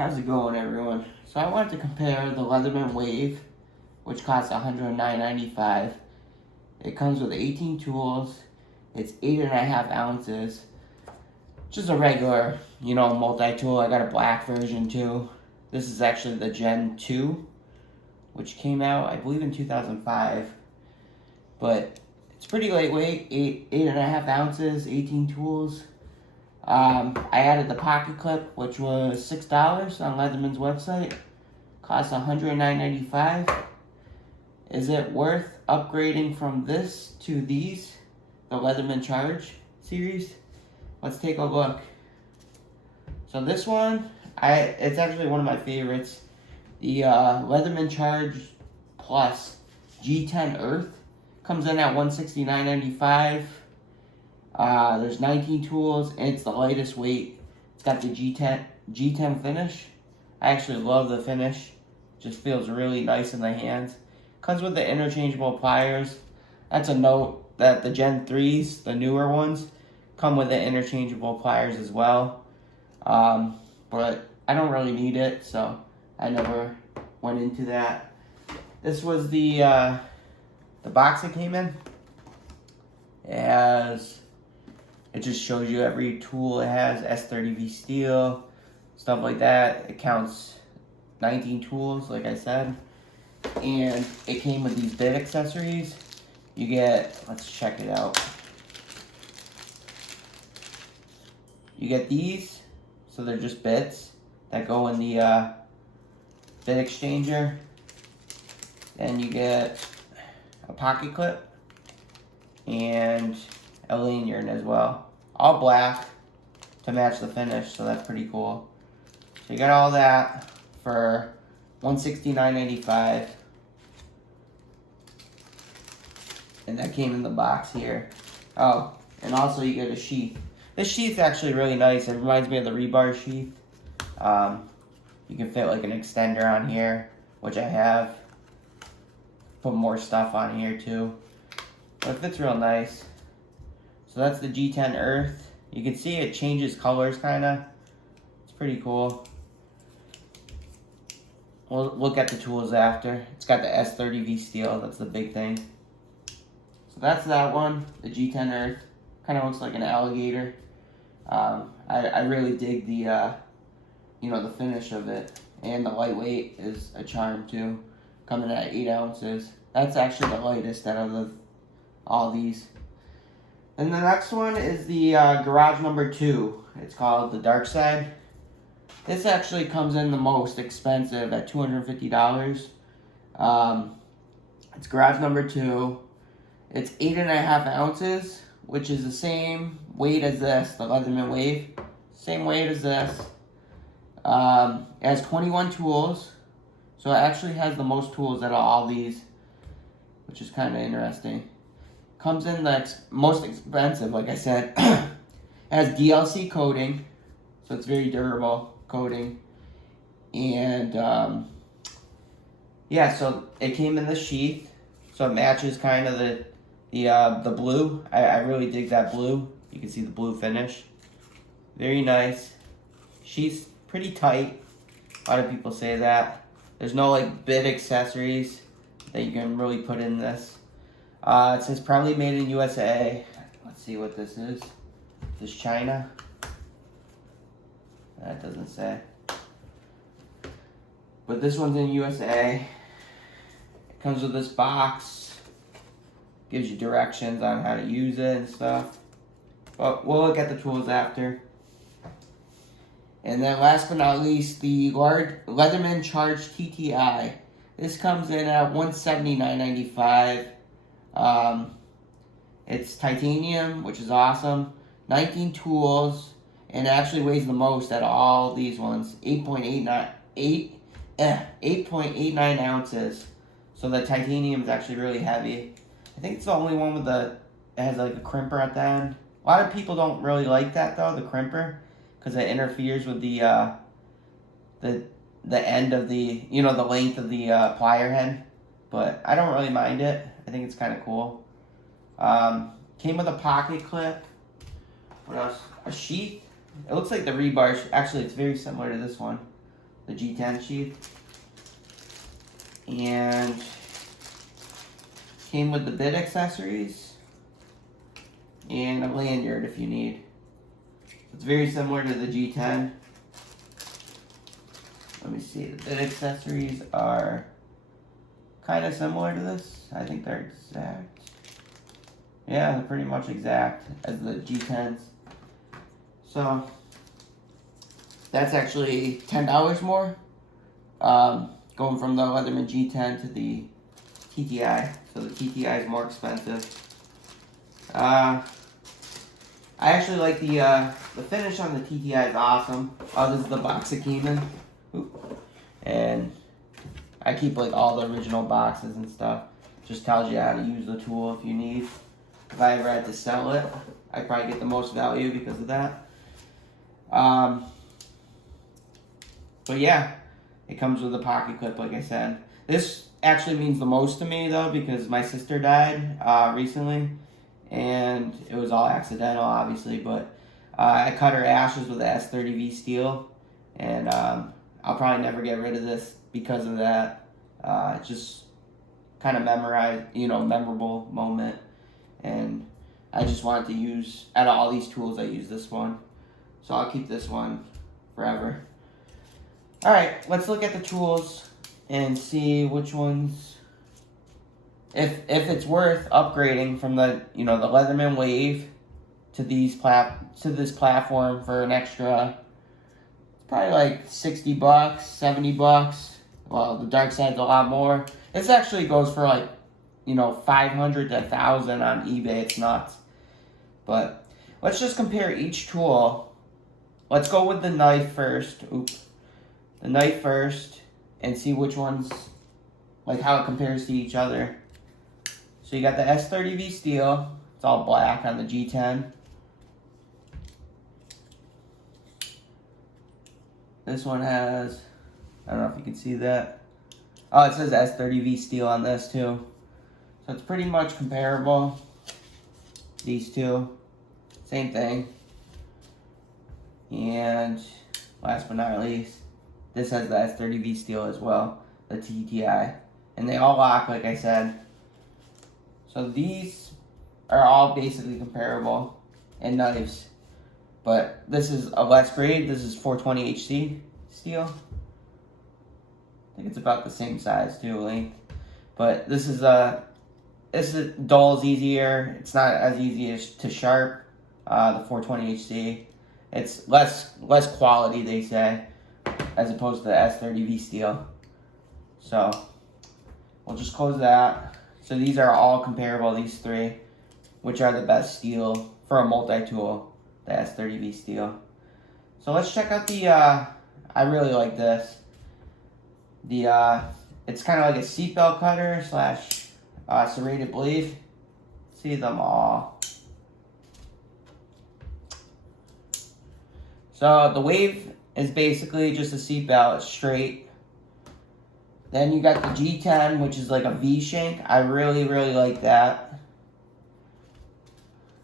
How's it going, everyone? So I wanted to compare the Leatherman Wave, which costs $109.95. It comes with 18 tools. It's 8.5 ounces. Just a regular, multi-tool. I got a black version too. This is actually the Gen 2, which came out, I believe, in 2005. But it's pretty lightweight, 8.5 ounces, 18 tools. I added the pocket clip, which was $6 on Leatherman's website. Costs $109.95. Is it worth upgrading from this to these, the Leatherman Charge series? Let's take a look. So this one, it's actually one of my favorites. The Leatherman Charge Plus G10 Earth comes in at $169.95. There's 19 tools, and it's the lightest weight. It's got the G10 finish. I actually love the finish. Just feels really nice in the hands. Comes with the interchangeable pliers. That's a note that the Gen 3s, the newer ones, come with the interchangeable pliers as well. But I don't really need it, so I never went into that. This was the box it came in. It just shows you every tool it has, S30V steel, stuff like that. It counts 19 tools, like I said. And it came with these bit accessories. You get, let's check it out. You get these, so they're just bits that go in the bit exchanger. Then you get a pocket clip and a lanyard as well. All black to match the finish, so that's pretty cool. So you got all that for $169.95. And that came in the box here. Oh, and also you get a sheath. This sheath's actually really nice. It reminds me of the rebar sheath. You can fit like an extender on here, which I have. Put more stuff on here too. But it fits real nice. So that's the G10 Earth. You can see it changes colors kinda. It's pretty cool. We'll look at the tools after. It's got the S30V steel, that's the big thing. So that's that one, the G10 Earth. Kinda looks like an alligator. I really dig the the finish of it. And the lightweight is a charm too. Coming at 8 ounces. That's actually the lightest out of all these. And the next one is the Garage number 2. It's called the Dark Side. This actually comes in the most expensive at $250. It's Garage number 2. It's 8.5 ounces, which is the same weight as this, the Leatherman Wave. Same weight as this. It has 21 tools. So it actually has the most tools out of all these, which is kind of interesting. Comes in the most expensive, like I said. It has DLC coating, so it's very durable coating. And yeah, so it came in the sheath, so it matches kind of the blue. I really dig that blue. You can see the blue finish. Very nice. Sheath's pretty tight. A lot of people say that. There's no like bit accessories that you can really put in this. It says probably made in USA. Let's see what this is. This China? That doesn't say. But this one's in USA. It comes with this box. Gives you directions on how to use it and stuff. But we'll look at the tools after. And then last but not least, the Leatherman Charge TTI. This comes in at $179.95. It's titanium, which is awesome. 19 tools, and it actually weighs the most out of all these ones. 8.89 ounces. So the titanium is actually really heavy. I think it's the only one it has like a crimper at the end. A lot of people don't really like that though, the crimper, because it interferes with the end of the length of the plier head. But I don't really mind it. I think it's kind of cool. Came with a pocket clip. What else? A sheath. It looks like the rebar. Actually, it's very similar to this one. the G10 sheath. And came with the bit accessories and a lanyard if you need. It's very similar to the G10. Let me see, the bit accessories are kind of similar to this. I think they're exact. Yeah, they're pretty much exact as the G10s. So that's actually $10 more. Going from the Leatherman G10 to the TTI. So the TTI is more expensive. I actually like the finish on the TTI is awesome. This is the box it came in. Oop. And I keep like all the original boxes and stuff. Just tells you how to use the tool if you need. If I ever had to sell it, I'd probably get the most value because of that. But yeah, it comes with a pocket clip, like I said. This actually means the most to me though, because my sister died recently, and it was all accidental, obviously. But I cut her ashes with the S30V steel, and I'll probably never get rid of this because of that. It's just kind of memorable moment, and I just wanted to use, out of all these tools, I use this one, so I'll keep this one forever. All right, let's look at the tools and see which ones, if it's worth upgrading from the the Leatherman Wave to this platform for an extra, probably like $60, $70. Well, the dark side's a lot more. This actually goes for like 500 to 1,000 on eBay. It's nuts. But let's just compare each tool. Let's go with the knife first. The knife first, and see which ones, like how it compares to each other. So you got the S30V steel. It's all black on the G10. This one has, I don't know if you can see that. Oh, it says S30V steel on this too. So it's pretty much comparable. These two, same thing. And last but not least, this has the S30V steel as well, the TTI. And they all lock, like I said. So these are all basically comparable in knives. But this is a less grade. This is 420HC steel. I think it's about the same size too, length. But this is dull is easier. It's not as easy as to sharp. The 420HC. It's less quality, they say, as opposed to the S30V steel. So we'll just close that. So these are all comparable, these three, which are the best steel for a multi-tool, the S30V steel. So let's check out the, I really like this. It's kind of like a seatbelt cutter slash serrated blade. See them all. So the Wave is basically just a seatbelt, it's straight. Then you got the G10, which is like a V shank. I really like that.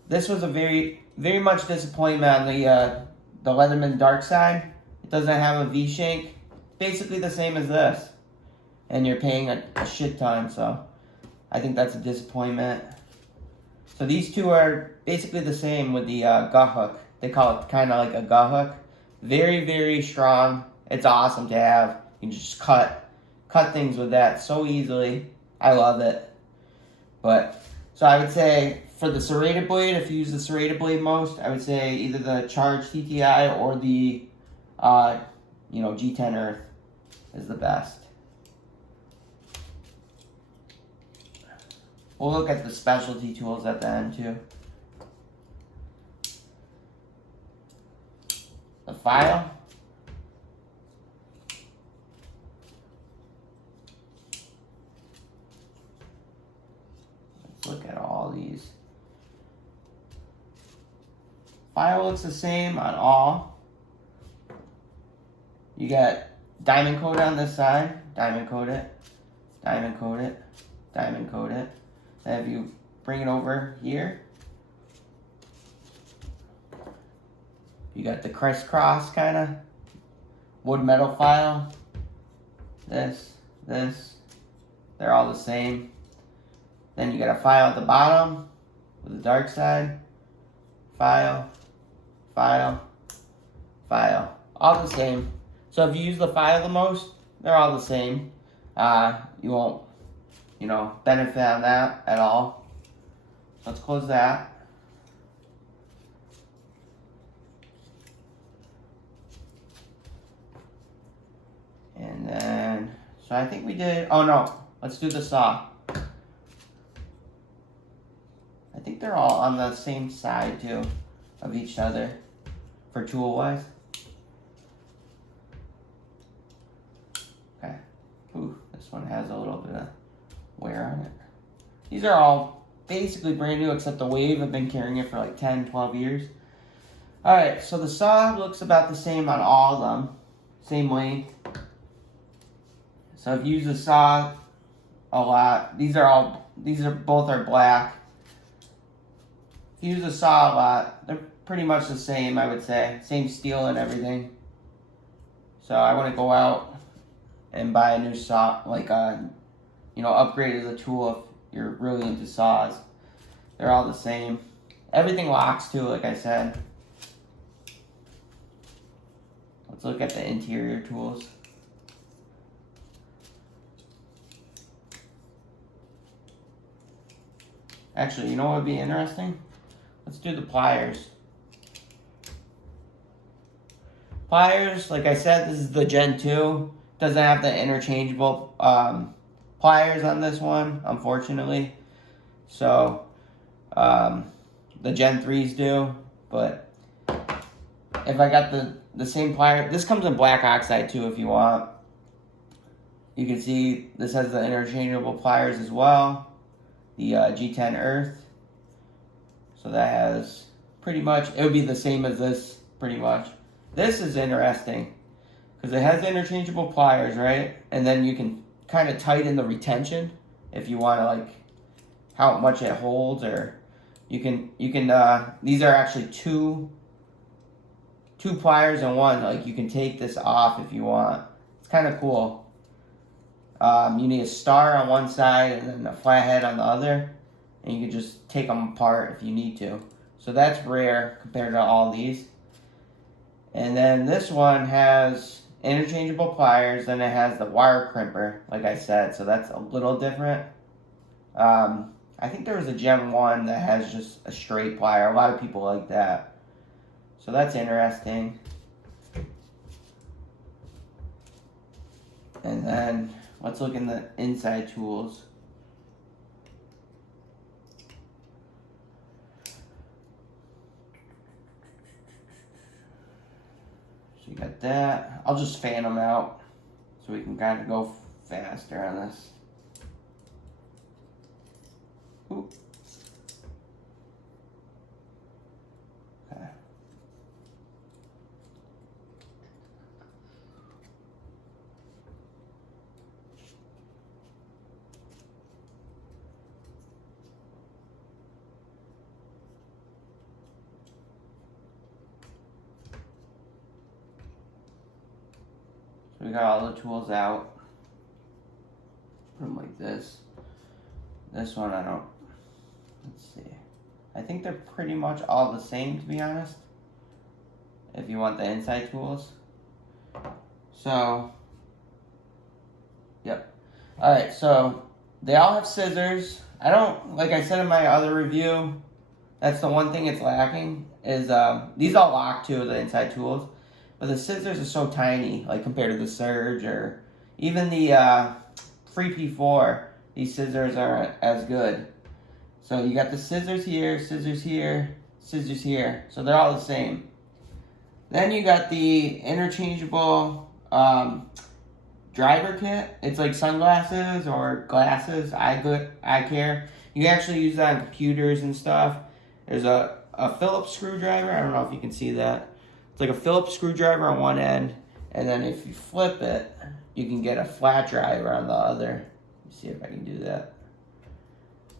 This was a very much disappointment on the Leatherman dark side. It doesn't have a V shank. It's basically the same as this, and you're paying a shit ton. So I think that's a disappointment. So these two are basically the same with the gut hook. They call it kind of like a gut hook. Very strong. It's awesome to have. You can just cut things with that so easily. I love it. But so I would say for the serrated blade, if you use the serrated blade most, I would say either the Charge TTI or the G10 Earth is the best. We'll look at the specialty tools at the end too. The file. Let's look at all these. File looks the same on all. You got diamond coat on this side, diamond coat it, diamond coat it, diamond coat it. Then if you bring it over here, you got the crisscross kind of wood metal file. This, they're all the same. Then you got a file at the bottom with the dark side. File, file, file. All the same. So if you use the file the most, they're all the same. You won't, benefit on that at all. Let's close that. And then, so I think we did, oh no, let's do the saw. I think they're all on the same side too of each other for tool wise. Okay. Ooh, this one has a little bit of wear on it. These are all basically brand new except the Wave. I've been carrying it for like 10, 12 years. Alright, so the saw looks about the same on all of them. Same length. So if you use the saw a lot, these are both are black. If you use the saw a lot, they're pretty much the same, I would say. Same steel and everything. So I want to go out and buy a new saw, like upgrade the tool if you're really into saws. They're all the same. Everything locks too, like I said. Let's look at the interior tools. Actually, you know what would be interesting? Let's do the pliers. Pliers, like I said, this is the Gen 2. Doesn't have the interchangeable pliers on this one, unfortunately. So, the Gen 3s do. But if I got the same plier, this comes in black oxide too if you want. You can see this has the interchangeable pliers as well. The G10 Earth. So that has pretty much, it would be the same as this, pretty much. This is interesting because it has interchangeable pliers, right? And then you can kind of tighten the retention if you want to, like, how much it holds, or you can these are actually two pliers in one. Like, you can take this off if you want. It's kind of cool. You need a star on one side and then a flathead on the other, and you can just take them apart if you need to. So that's rare compared to all these. And then this one has interchangeable pliers, then it has the wire crimper, like I said, so that's a little different. I think there was a Gen 1 that has just a straight plier. A lot of people like that. So that's interesting. And then let's look in the inside tools. So you got that. I'll just fan them out so we can kind of go faster on this. Ooh. Okay. So we got all the tools out. Put them like this. This one I don't. Let's see. I think they're pretty much all the same, to be honest. If you want the inside tools. So, yep. Alright, so they all have scissors. I don't, like I said in my other review, that's the one thing it's lacking, is these all lock too, the inside tools. But the scissors are so tiny, like compared to the Surge or even the Free P4, these scissors aren't as good. So you got the scissors here, scissors here, scissors here. So they're all the same. Then you got the interchangeable driver kit. It's like sunglasses or glasses, eye care. You can actually use that on computers and stuff. There's a Phillips screwdriver. I don't know if you can see that. It's like a Phillips screwdriver on one end, and then if you flip it, you can get a flat driver on the other. Let me see if I can do that.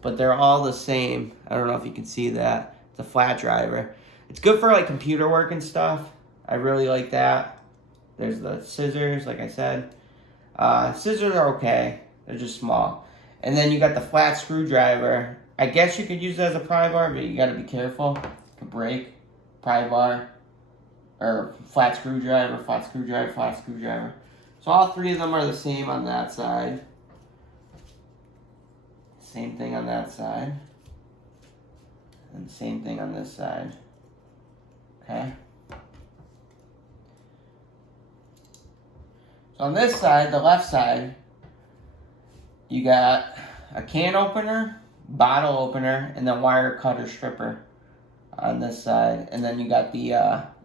But they're all the same. I don't know if you can see that. It's a flat driver. It's good for like computer work and stuff. I really like that. There's the scissors, like I said. Scissors are okay. They're just small. And then you got the flat screwdriver. I guess you could use it as a pry bar, but you got to be careful. It could break. Pry bar. Or flat screwdriver, flat screwdriver, flat screwdriver. So all three of them are the same on that side. Same thing on that side. And same thing on this side. Okay. So on this side, the left side, you got a can opener, bottle opener, and then wire cutter stripper on this side. And then you got the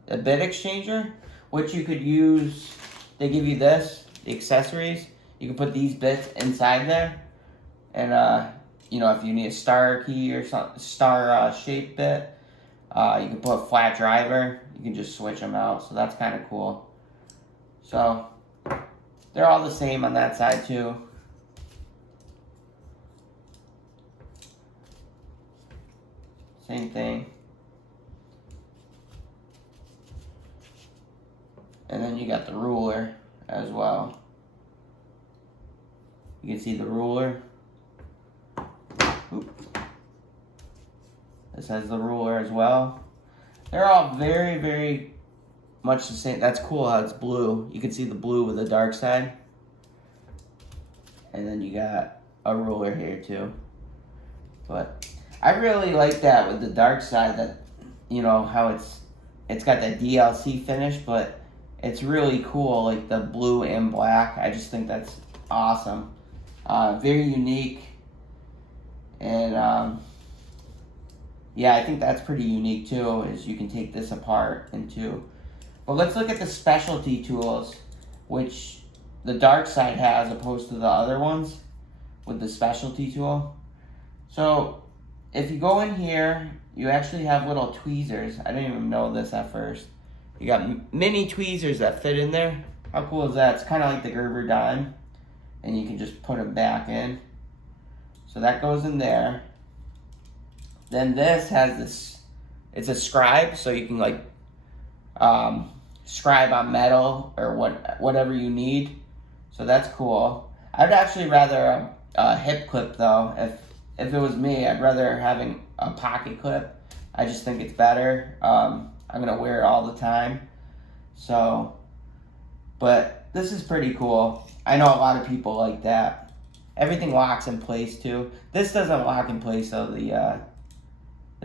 bit exchanger, which you could use. They give you this, the accessories. You can put these bits inside there. And, you know, if you need a star key or some star shape bit, you can put a flat driver. You can just switch them out. So that's kind of cool. So they're all the same on that side too. Same thing. And then you got the ruler as well. You can see the ruler. Oop. This has the ruler as well. They're all very, very much the same. That's cool how it's blue. You can see the blue with the dark side. And then you got a ruler here too. But I really like that with the dark side, that, you know, how it's got that DLC finish, but it's really cool, like the blue and black. I just think that's awesome. Very unique. And yeah, I think that's pretty unique too, is you can take this apart into. But let's look at the specialty tools, which the dark side has opposed to the other ones with the specialty tool. So if you go in here, you actually have little tweezers. I didn't even know this at first. You got mini tweezers that fit in there. How cool is that? It's kind of like the Gerber dime, and you can just put them back in. So that goes in there. Then this has this, it's a scribe, so you can like scribe on metal or whatever you need. So that's cool. I'd actually rather a hip clip though. If it was me, I'd rather having a pocket clip. I just think it's better. I'm gonna wear it all the time. So, but this is pretty cool. I know a lot of people like that. Everything locks in place too. This doesn't lock in place though, the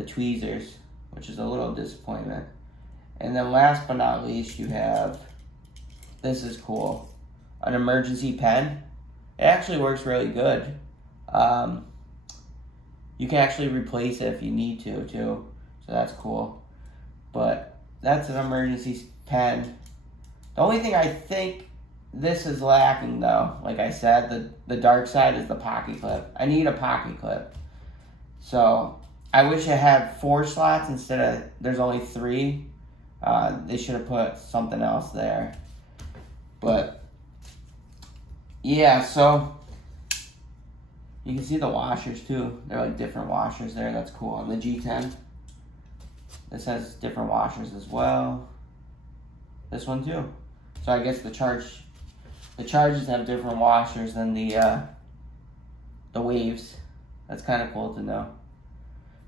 tweezers, which is a little disappointment. And then last but not least, you have, this is cool, an emergency pen. It actually works really good. You can actually replace it if you need to too, so that's cool. But that's an emergency pen. The only thing I think this is lacking though, like I said, the dark side is the pocket clip. I need a pocket clip. So I wish it had 4 slots instead of, there's only 3. They should have put something else there. But yeah, so you can see the washers too. They're like different washers there. That's cool. On the G10, this has different washers as well. This one too. So I guess the charges have different washers than the waves. That's kind of cool to know.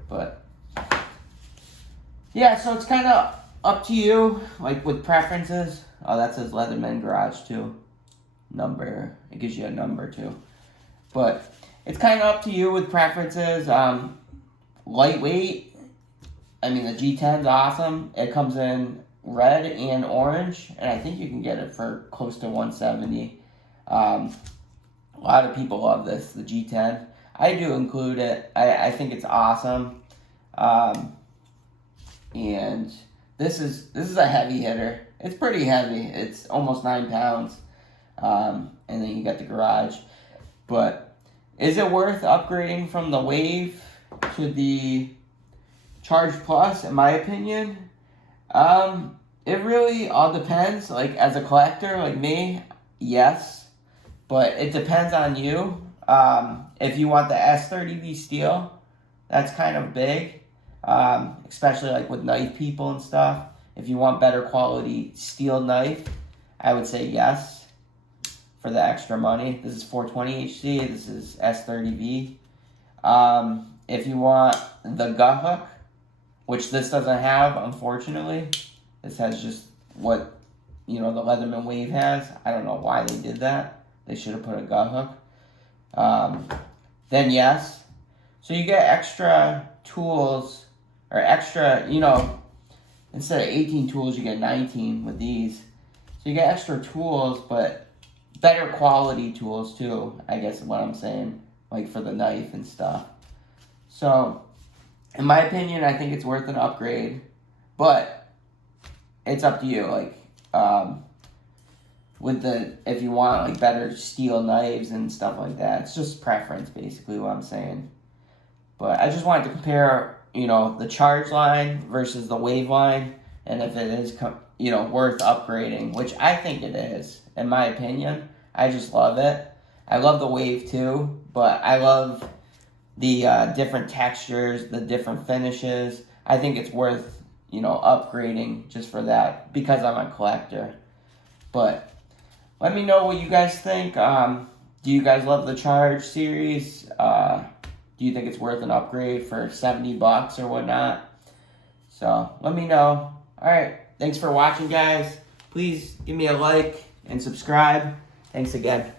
But yeah, so it's kind of up to you, like with preferences. Oh, that says Leatherman Garage too. Number, it gives you a number too. But it's kind of up to you with preferences. Lightweight. I mean, the G10's awesome. It comes in red and orange, and I think you can get it for close to $170. A lot of people love this, the G10. I do include it. I think it's awesome. And this is a heavy hitter. It's pretty heavy. It's almost 9 pounds. And then you got the Garage. But is it worth upgrading from the Wave to the Charge Plus? In my opinion, it really all depends. Like as a collector, like me, yes. But it depends on you. If you want the S30V steel, that's kind of big. Especially like with knife people and stuff. If you want better quality steel knife, I would say yes for the extra money. This is 420 HC. This is S30V. If you want the gut hook, which this doesn't have, unfortunately. This has just what, the Leatherman Wave has. I don't know why they did that. They should have put a gut hook. Then yes. So you get extra tools, or extra, instead of 18 tools, you get 19 with these. So you get extra tools, but better quality tools too, I guess is what I'm saying. Like for the knife and stuff. So, in my opinion, I think it's worth an upgrade. But it's up to you. Like, if you want like better steel knives and stuff like that. It's just preference, basically, what I'm saying. But I just wanted to compare, the Charge line versus the Wave line, and if it is, worth upgrading, which I think it is, in my opinion. I just love it. I love the Wave too, but I love the different textures, the different finishes. I think it's worth, upgrading just for that, because I'm a collector. But let me know what you guys think. Do you guys love the Charge series? Do you think it's worth an upgrade for $70 or whatnot? So let me know. Alright, thanks for watching, guys. Please give me a like and subscribe. Thanks again.